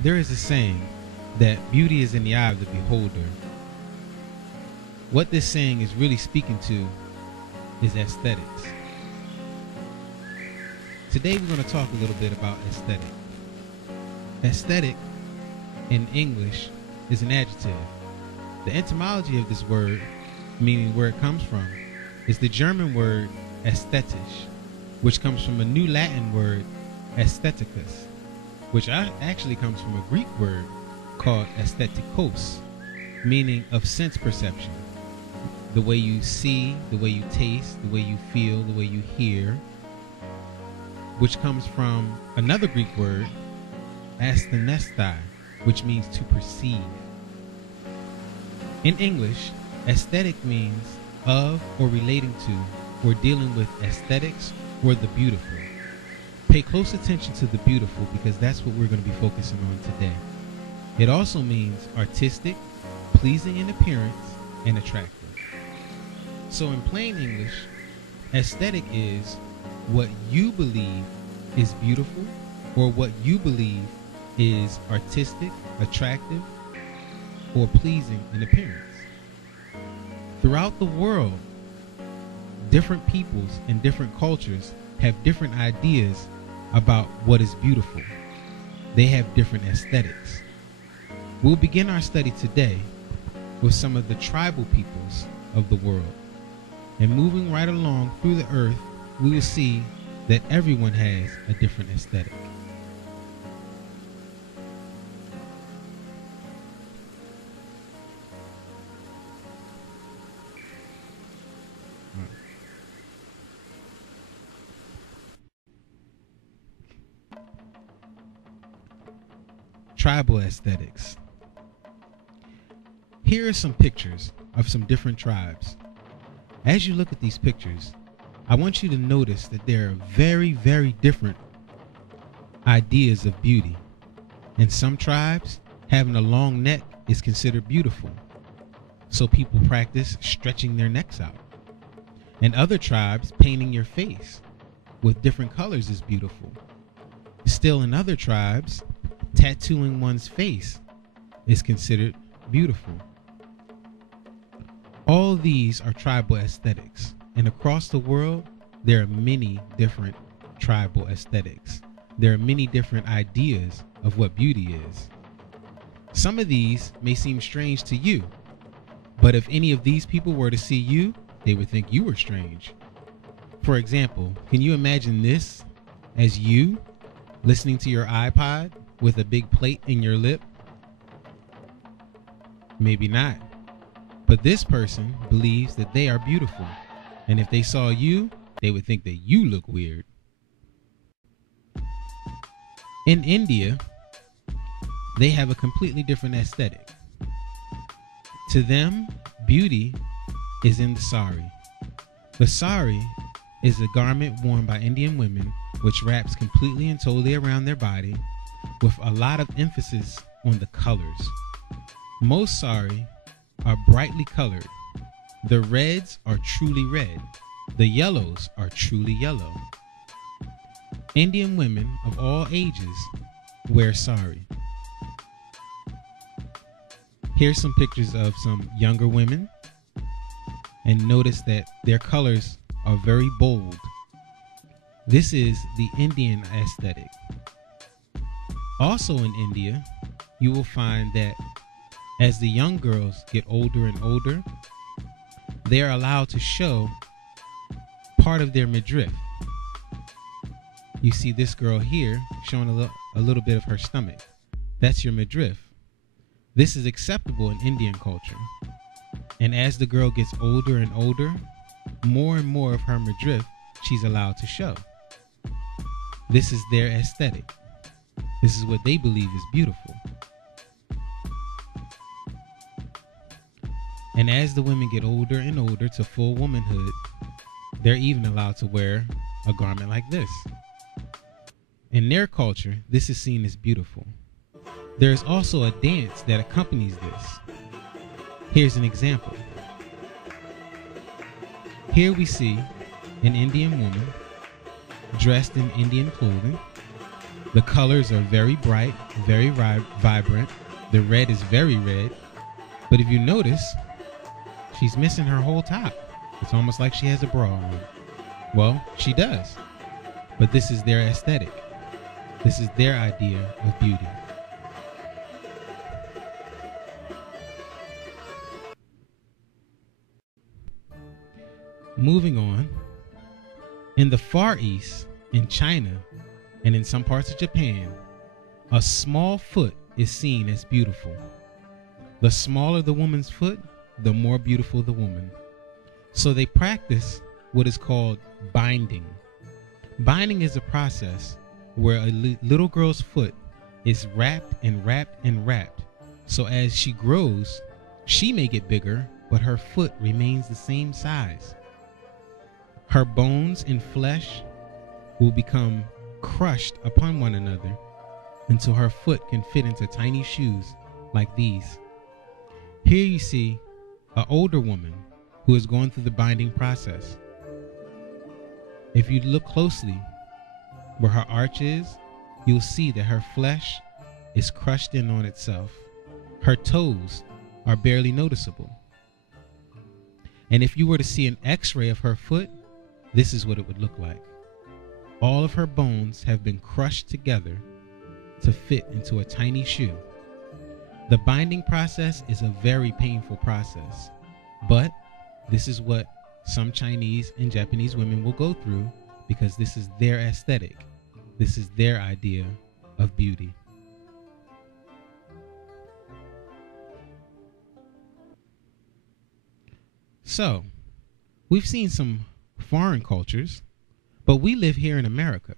There is a saying that beauty is in the eye of the beholder. What this saying is really speaking to is aesthetics. Today we're going to talk a little bit about aesthetic. Aesthetic in English is an adjective. The etymology of this word, meaning where it comes from, is the German word aesthetisch, which comes from a new Latin word aestheticus, which actually comes from a Greek word called aesthetikos, meaning of sense perception. The way you see, the way you taste, the way you feel, the way you hear, which comes from another Greek word, asthenesthai, which means to perceive. In English, aesthetic means of or relating to or dealing with aesthetics or the beautiful. Pay close attention to the beautiful because that's what we're going to be focusing on today. It also means artistic, pleasing in appearance, and attractive. So in plain English, aesthetic is what you believe is beautiful or what you believe is artistic, attractive, or pleasing in appearance. Throughout the world, different peoples and different cultures have different ideas about what is beautiful. They have different aesthetics. We'll begin our study today with some of the tribal peoples of the world. And moving right along through the earth, we will see that everyone has a different aesthetic. Tribal aesthetics. Here are some pictures of some different tribes. As you look at these pictures, I want you to notice that there are very, very different ideas of beauty. In some tribes, having a long neck is considered beautiful, so people practice stretching their necks out. In other tribes, painting your face with different colors is beautiful. Still, in other tribes, tattooing one's face is considered beautiful. All these are tribal aesthetics, and across the world, there are many different tribal aesthetics. There are many different ideas of what beauty is. Some of these may seem strange to you, but if any of these people were to see you, they would think you were strange. For example, can you imagine this as you listening to your iPod with a big plate in your lip? Maybe not. But this person believes that they are beautiful. And if they saw you, they would think that you look weird. In India, they have a completely different aesthetic. To them, beauty is in the sari. The sari is a garment worn by Indian women which wraps completely and totally around their body with a lot of emphasis on the colors. Most sari are brightly colored. The reds are truly red. The yellows are truly yellow. Indian women of all ages wear sari. Here's some pictures of some younger women, and notice that their colors are very bold. This is the Indian aesthetic. Also in India, you will find that as the young girls get older and older, they are allowed to show part of their midriff. You see this girl here showing a little bit of her stomach. That's your midriff. This is acceptable in Indian culture. And as the girl gets older and older, more and more of her midriff she's allowed to show. This is their aesthetic. This is what they believe is beautiful. And as the women get older and older to full womanhood, they're even allowed to wear a garment like this. In their culture, this is seen as beautiful. There is also a dance that accompanies this. Here's an example. Here we see an Indian woman dressed in Indian clothing The colors are very bright, very vibrant. The red is very red. But if you notice, she's missing her whole top. It's almost like she has a bra on. Well, she does. But this is their aesthetic. This is their idea of beauty. Moving on, in the Far East, in China, and in some parts of Japan, a small foot is seen as beautiful. The smaller the woman's foot, the more beautiful the woman. So they practice what is called binding. Binding is a process where a little girl's foot is wrapped and wrapped and wrapped. So as she grows, she may get bigger, but her foot remains the same size. Her bones and flesh will become crushed upon one another until her foot can fit into tiny shoes like these. Here you see an older woman who is going through the binding process. If you look closely where her arch is, you'll see that her flesh is crushed in on itself. Her toes are barely noticeable. And if you were to see an X-ray of her foot, this is what it would look like. All of her bones have been crushed together to fit into a tiny shoe. The binding process is a very painful process, but this is what some Chinese and Japanese women will go through because this is their aesthetic. This is their idea of beauty. So, we've seen some foreign cultures, but we live here in America.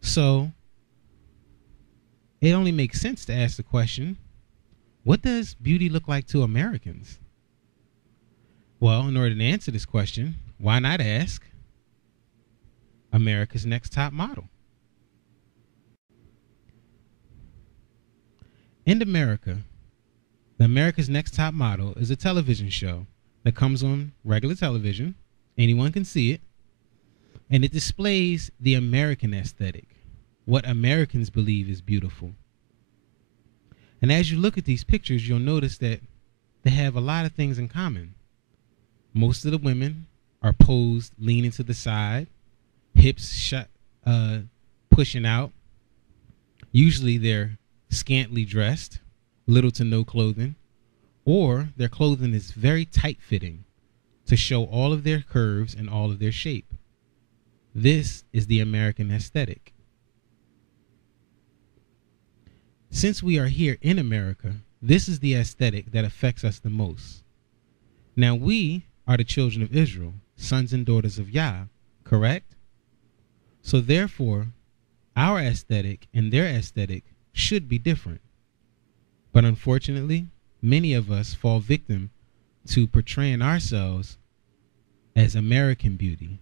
So, it only makes sense to ask the question, what does beauty look like to Americans? Well, in order to answer this question, why not ask America's Next Top Model? In America, the America's Next Top Model is a television show that comes on regular television. Anyone can see it. And it displays the American aesthetic, what Americans believe is beautiful. And as you look at these pictures, you'll notice that they have a lot of things in common. Most of the women are posed leaning to the side, hips shut, pushing out. Usually they're scantily dressed, little to no clothing, or their clothing is very tight-fitting to show all of their curves and all of their shape. This is the American aesthetic. Since we are here in America, this is the aesthetic that affects us the most. Now we are the children of Israel, sons and daughters of Yah, correct? So therefore, our aesthetic and their aesthetic should be different. But unfortunately, many of us fall victim to portraying ourselves as American beauty,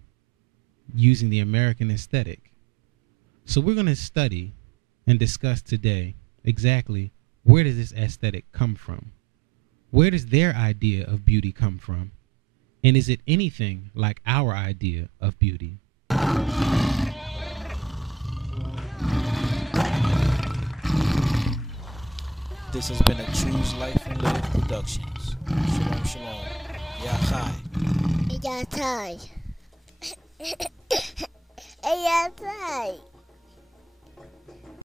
using the American aesthetic. So we're going to study and discuss today exactly where does this aesthetic come from? Where does their idea of beauty come from? And is it anything like our idea of beauty? This has been a Choose Life and Live Productions. Shalom, shalom. Yachai. Yachai. Yachai.